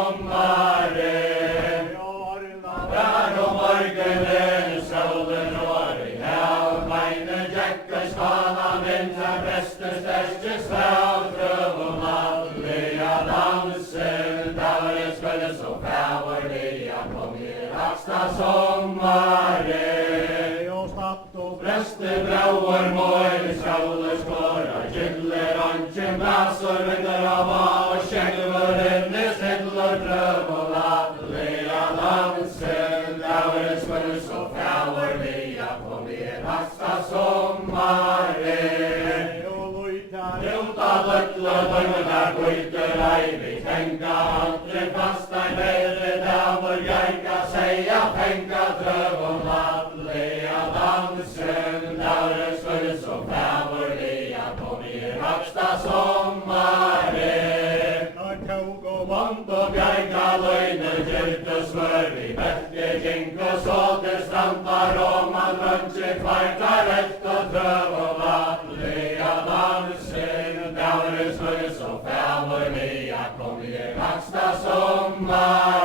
sommaren. Där om morgonen solen når i hav, meine Jackers fanan väntar bäste störste sväv, dröm om andliga dansen, där det skulle så fävorliga kom i raxta sommaren. Bröste brauer mål, skåler skårar, gyller anken bläsor, vinner av och kängor hennes hedlor, dröm och laddliga dansen, där det skulle så fävorliga kom i raxta sommaren. Ruta luttla dörmar skjuter ej, tänka aldrig fasta i vädret, där vår jäka säga tänka dröm och laddliga dansen, där det skulle så fävorliga kom i raxta sommaren. Mont och bjärka löjner, gyrt och smör, vi bättre gink och såter, stampar om man röntger, kvartar rätt och dröm och laddliga dansen, där det skulle så fävorliga kom i raxta sommaren.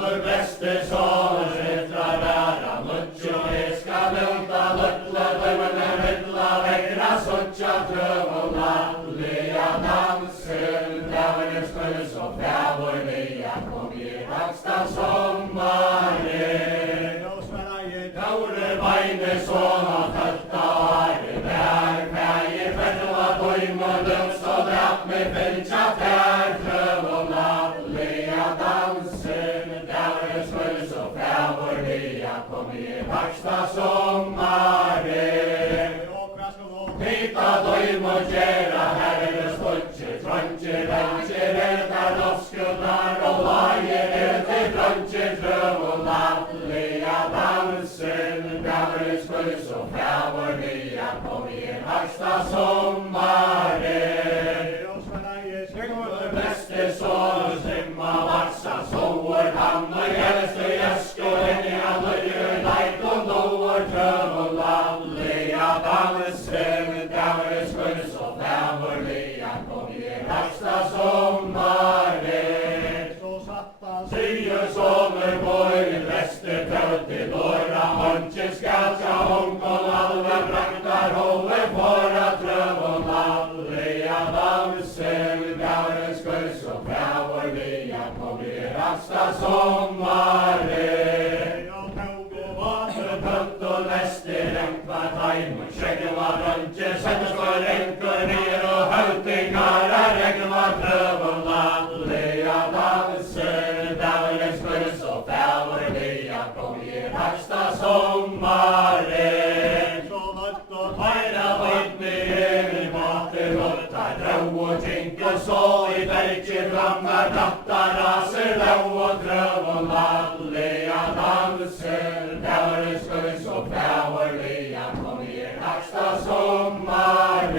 För västerson sättrar vära, mucho eska lulta, luttla dörmar, mittla vägra, suttja dröm och laddliga dansen, där det skulle så fävorliga kom i raxta sommaren. Taure vaine såna tölta are, bär färger, färdla dojm och lust och drapp med fältja tär, dröm och laddliga dansen, där det skulle så fävorliga kom i raxta sommaren. Pita dojm och gera, herre stoltje, tröntje, vältje, vältar, losskuddar och lager, ute, tröntje, dröm och laddliga dansen, där det skulle så fävorliga kom i raxta sommaren. Västerson, simma, vassa, sår, hamn och hjälste, gäskor, änga, löjer, lejt och loer, dröm och laddliga dansen, där det skulle så fävorliga kom i raxta sommaren. Syr sover borgen, väster tölte, norra, hönchen, skalka, honkon, alva, braktar, hove, fara, dröm och laddliga dansen, där det skulle så fävorliga kom i raxta sommaren. Punt och väster, ränk var tajm, skäggen var röntgen, sättes var ränkor ner och höltingar, regn var dröm och laddliga dansen, där det skulle så fävorliga kom i raxta sommaren. Tajra vart med över vater, lottar, drå och tink och så i berget flammar, rattar, raser, lå och dröm och laddliga dansen, där det skulle så fävorliga kom i raxta sommaren.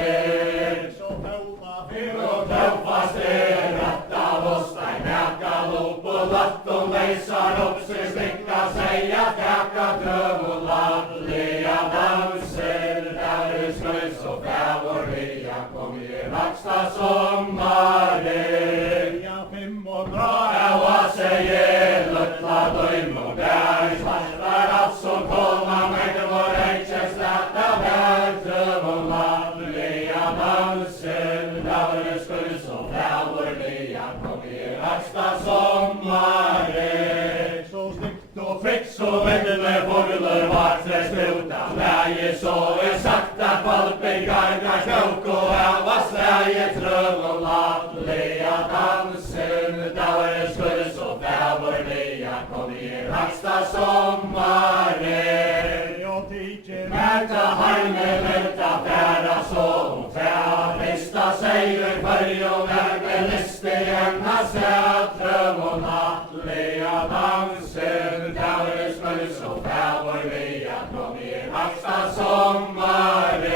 Och träffas det, ratta, vosta, näka, lop och latt och läsar upp sig, sticka, säga, täka, dröm och laddliga dansen, där det skulle så fävorliga kom i raxta sommaren. Vad säger luttla dojm och bär, svartar att som komma med vår ägkänns lätta bär, dröm och laddliga dansen, där det skulle så fävorliga kom i raxta sommaren. Så snyggt och fritt så vänder fåglar vart det sluta, läge så är sakta kvalper, gargar, knok och äva släge, dröm och laddliga dansen, där det skulle så fävorliga kom i raxta sommaren. Märta harme, vänta, färda så och färd, rista säger följ och värme, liste gärna säd, dröm och nattliga dansen, där det skulle så fävorliga kom i raxta sommaren.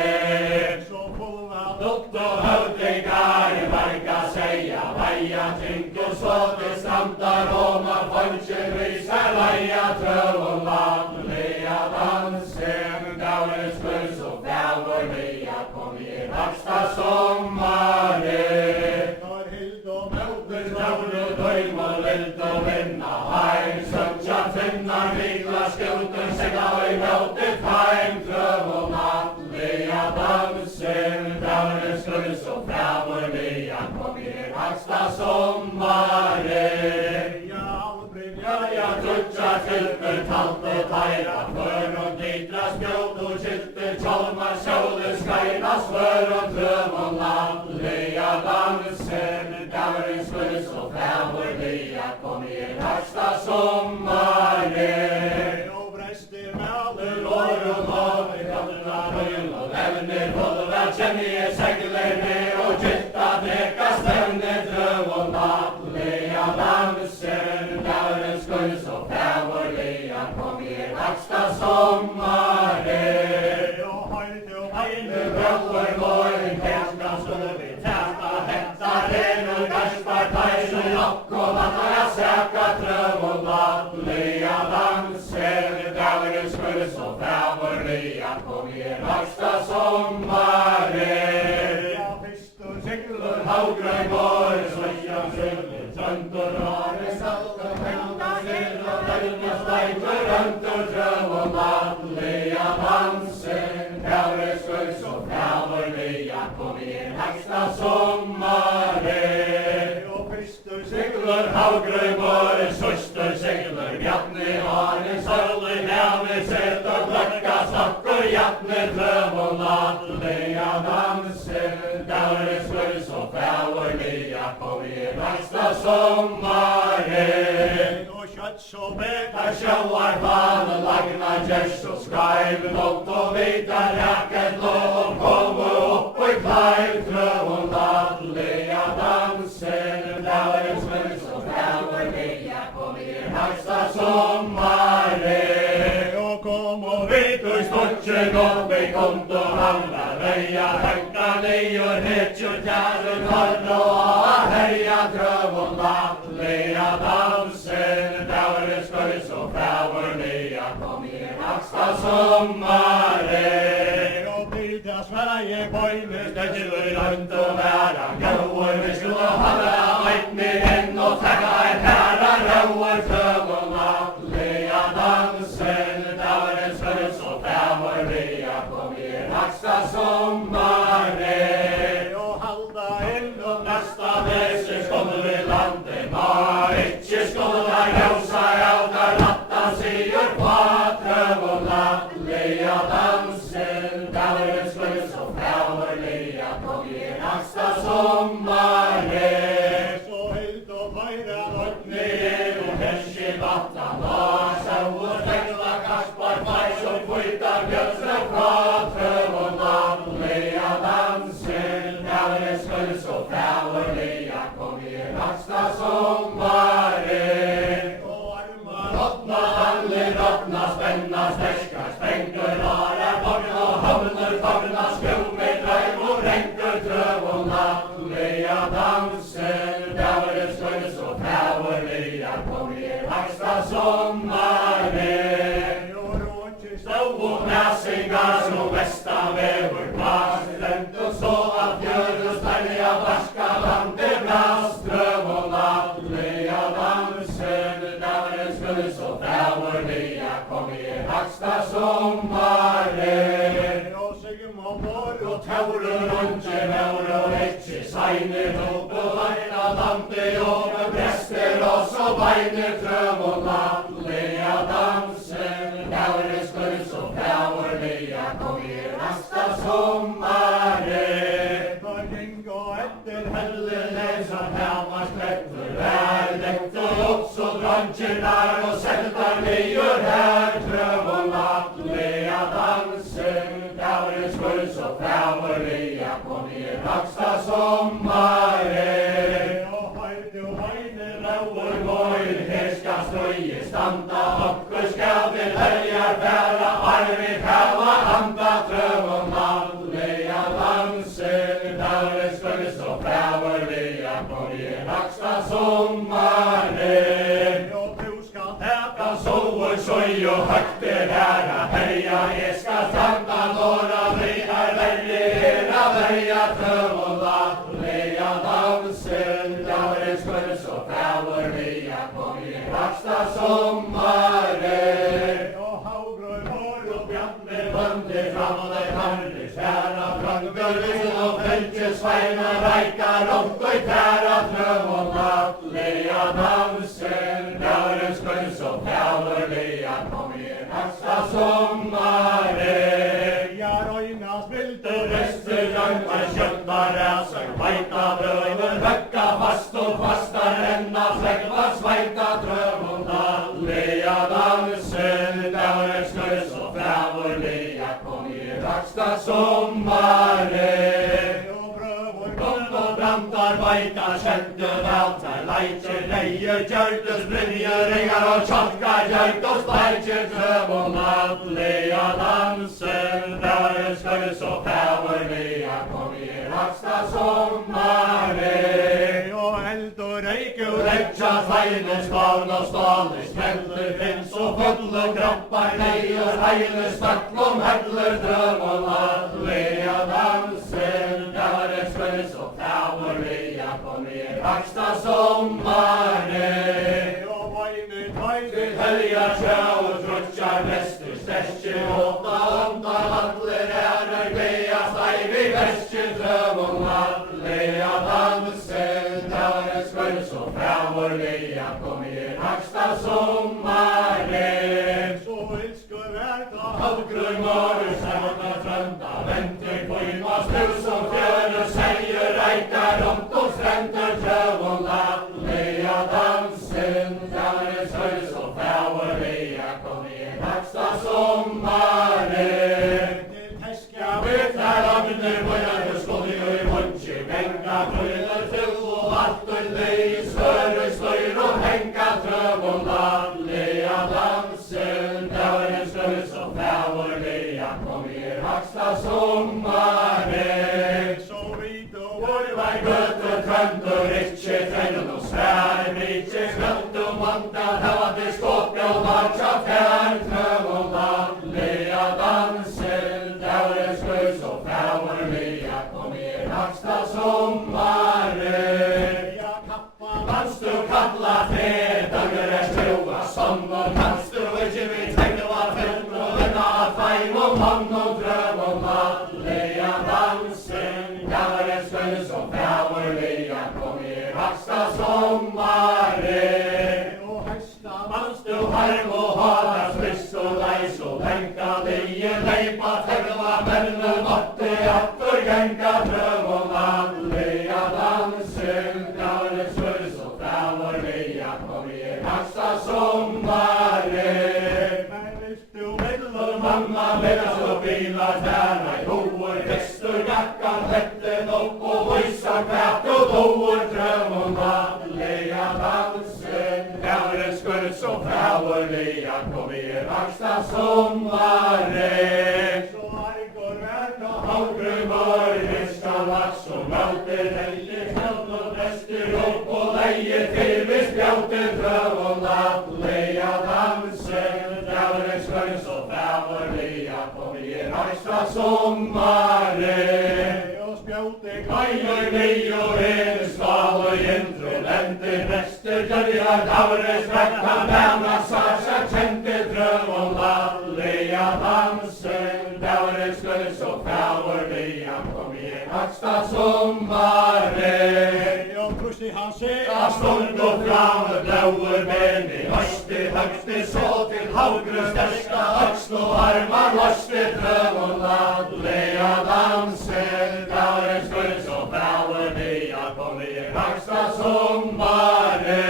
Lukt och hövdingar verka säga, vaja, tink och så det stamtar om att folket visar laja, dröm och laddliga dansen, där det skulle så fävorliga kom i raxta sommaren. sommarer. Ja, trutja skyldur, talt og tæra, förum dýtra spjót og skyldur, tjálmar sjóðu skæna, svörum tröfum landlega dansen, dagurinn skuls og fævorlega, kom í hægsta sommarer. Og brestir meðal orrum og kallna raun og lefnir hóðuvel, kjenni ég segleirnir og gylta dreka stefnir, tröfum landlega dansen, dagurinn skuls og fævorlega, kom í hægsta sommarer. Og hættu hænu bróður vorin, kæska stöfi, tæsta hektarinn og gæspar tæsu, okkom að það seka tröfum landlega dansen, dagurinn skuls og fævorlega, kom í hægsta sommarer. Ja, fyrstur siglur, hágræmur, sveitjan siglur, tröndur orðin, saltur, hendur, sirður, helmur, stækur, röndur, tröfum landlega dansen, dagurinn skuls og fævorlega, kom í hægsta sommarer. Og fyrstur siglur, hágræmur, sveittur siglur, bjarni orðin, sörlu, nefni, setur, glögga, stokkur, jafni, tröfum landlega dansen, dagurinn skuls og fævorlega, kom í hægsta sommarer. Og kjöts og betar sjóar fann, lagna gers og skræf, nótt og vitar jakket lov, komu upp og klæf, tröfum landlega dansen, dagurinn skuls og fævorlega, kom í hægsta sommarer. Og kom og vitur stutsin upp í kont og hamra, reyja högna nýjur, hitjur tjærun, hornu og að herja, tröfum landlega dansen, dagurinn skuls og fævorlega, kom í hægsta sommarer. Og byrja Sverige bóinu, stöðjur rönd og vera, gjóur vislu og hafra, ætni inn og taka herra, rjóur, tröfum landlega dansen, dagurinn skuls og fævorlega, kom í hægsta sommarer. Og halda inn og næsta þessi skonur við landi, má ekki skoða ljósa játar, latta sigur hvað, tröfum landlega dansen, dagurinn skuls og fævorlega, kom í hægsta sommarer. Svo heilt og færa vögnir og hessi vatnan og sáur fengla kaspar fæs og kvita björsra hvað, tröfum landlega dansen, dagurinn skuls og fævorlega, kom í hægsta sommarer. Og armar hotna, handlir rotna, spenna, sterkar, sprengur, varar, borna og hamnur, fagna, skjúmir, dræf og rengur, tröfum landlega dansen, dagurinn skuls og fævorlega, kom í hægsta sommarer. Og róki stóð næsingar, svo vestan vegur, glas, lendur, svo að fjörður, stærja, barska, landi, blas, tröfum landlega dansen, dagurinn skuls og fævorlega, kom í hægsta sommarer. Og sigum og bor og tjárur, ungi, meur og eitsi, sænir, hóp og læna, landi, jónu, brestir, og svo bænir, tröfum landlega dansen, dagurinn skuls og fævorlega, kom í hægsta sommarer. Og hring og eftir hellir leysa, helmar strektur, lektur, ups og drangirnar, og seldar nýjur her, tröfum landlega dansen, dagurinn skuls og fævorlega, kom í hægsta sommarer. Og hættu hænir, ráur, góir, herska, strögi, standa, okkur, skjáðir, heljar, færa, arfir, hafa, anda, tröfum landlega dansen, dagurinn skuls og fævorlega, kom í hægsta sommarer. Og þú skal taka sóur, sói og högtir herra, herja, ég skal standa, lóra, brýnar, verri, herra, verja, tröfum landlega dansen, dagurinn skuls og fævorlega, kom í hægsta sommarer. Og hágröð, hór og bjarni, vöndir, fram og þeir harri, sværa, frangur, visl og fölgir, svæna, rækar, okkur, tæra, tröfum landlega spætjer, leie, gjørtes, brynjer, ringar og tjolka, gjørt og spætjer, drøm og nattlige dansen. Der skal så fæverlige, kom i raksta sommare. Og eld og røyk og røykja, sveine, skavn og ståle, smelter, finns og fulle kroppar, leier, heile, støttlom, hedler, drøm og nattlige dansen. Der skal så fæverlige, kom i raksta sommare. Og vajne, tøyde, helja, sjø og trutjar, vester, sterske, åta, ånda, handler, ærer, glea, steivi, verske, drøm og nattlige dansen. Der skal så fæverlige, kom i raksta sommare. Så elsker verda, halvgrøy, mare, sævna, trønda, venter, kvinna, snu som fjøre, seier, reikar, rundt og strender, drøm og nattlige dansen. Der skal så fæverlige, kom i raksta sommare. Til teska, vittar, agner, vøyner, skoldinger i vunnsje, venga, brøyner, til og alt og leis, hører, støyr og henga, drøm og nattlige dansen. Der skal så fæverlige, kom i raksta sommare. Så vidt og vårvei, gøtter, trønder, ikke trenger noe svær, mykje skjønt og mandag, hava til skåp og marcha fjær, drøm og nattlige dansen. Der skal så fæverlige, kom i raksta sommare. Ja, kappa, vannst du kalla tre, dager strua, sånn og kanst du ikke vi tegne var fyllt og venna feim og mann og drøm og nattlige dansen. Der skal så fæverlige, kom i raksta sommare. Og høsta, vannst du harm og hata, sviss og leis og lenka, leie, leipa, tegna, menne, måtte, atter, genka, drøm og nattlige dansen. Der skal så fæverlige, kom i raksta sommare. Men hvis du vil og mamma, vedas og bilar, tæra i hoer, vestur, jakkan, hetten opp og voisar, kvært og doer, drøm og nattlige dansen. Der skal så fæverlige, kom i raksta sommare. Så argår verda, halvgrøy, mare, viska, vaks og mølter, hellig, held og brestur, opp og leie, til vi spjauter, drøm og nattlige dansen. Der skal så fæverlige, kom i raksta sommare. Og spjauter, kaier, vei og hene, skal og jentro, lenter, brestur, gjørjar, davre, strekka, bæna, sarsa, kjente, drøm og nattlige dansen. Der skal så fæverlige, kom i raksta sommare. Og plutselig han ser av stund og frame, blauer ben i høyste, høgste, så til havgrøs, sterska, øksl og armar, løste, drøm og nattlige dansen. Der skal så fæverlige, kom i raksta sommare.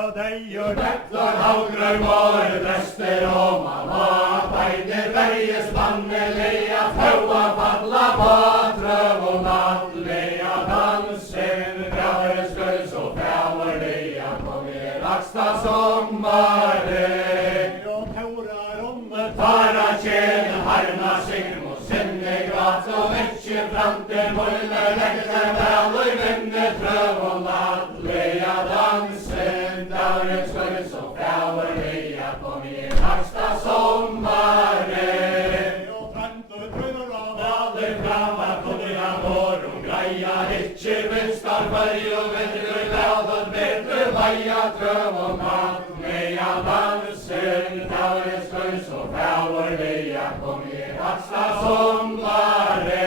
Og deg og vettlar, havgrøy, mare, brester og mamma, beider, verje, spanne, leia, taua, falla, på, drøm og nattlige dansen. Der skal så fæverlige, kom i raksta sommare. Og taurar omme, tara, tjene, harna, sigm og sinne, grat og ikke branter, volle, legge, vel og vinne, drøm og nattlige dansen. Der skal så fæverlige, kom i raksta sommare. Og trantor, brunner og valer, grava, kodja, morum, greia, ikke vinstar, farg og vidre, lavd, bedre, leia, drøm og nattlige dansen. Der skal så fæverlige, kom i raksta sommare.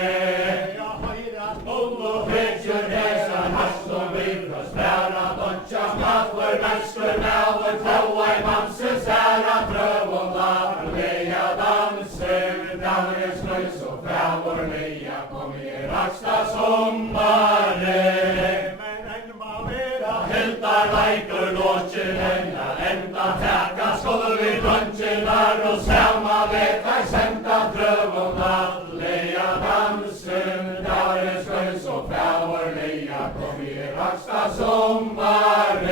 Ja, høyra, skål og fredjur, hesa, hast og vibra, spæra, dodja, smatler, mennesker, næver, taua i mansen, særa, drøm og nattlige dansen. Der skal så fæverlige, kom i raksta sommare. Men enn ma vera, hildar, leikur, låtjer, enda, teka, skål vi drøntjenar, og selma, veta, senda, drøm og nattlige dansen. Der skal så fæverlige, kom i raksta sommare.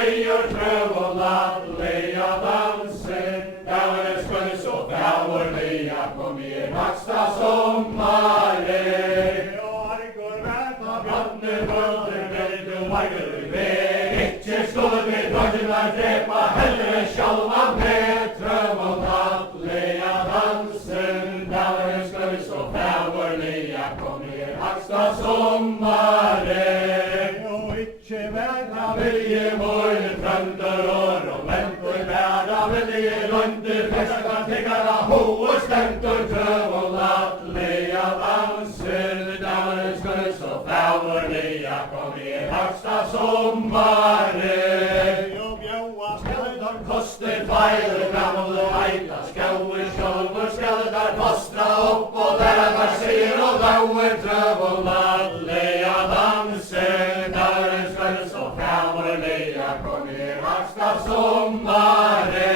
flyr trøv og lattelige danser. Dævenes kunst og fævorlige kom i naksta sommare. Bjarne bøter veldu margur veg. Ikke skulle vi drøgnar drepa, hellre sjalva Petrøv og lattelige danser. Dævenes kunst og fævorlige kom i naksta sommare. Ikke verda vilje vår trønderår og ventur verda vilje lunder festar tiggara hoa stentur trøv og lattelige danser. Dævenes kunst og fævorlige kom i haksta sommare. Og bjaua skelledar koster feil gamle eita skaue sjálfur skelledar kostra opp og læra der sier og lauer trøv og lattelige danser. Dævenes kunst og fævorlige kom i haksta sommare.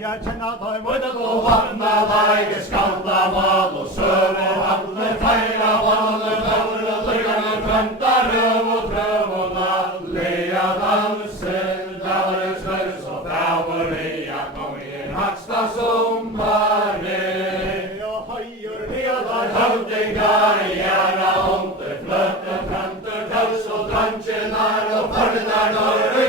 Jeg kjenner deg møydet og vanna leie skalda mal og søve alle feira vanne lauer og lyggerne trønta røv og trøv og lattelige danser. Dævenes kunst og fævorlige kom i haksta sommare. Og høyur helar høvdingar gjerne håndter fløtte trønter tøls og drøntjenar og førnar når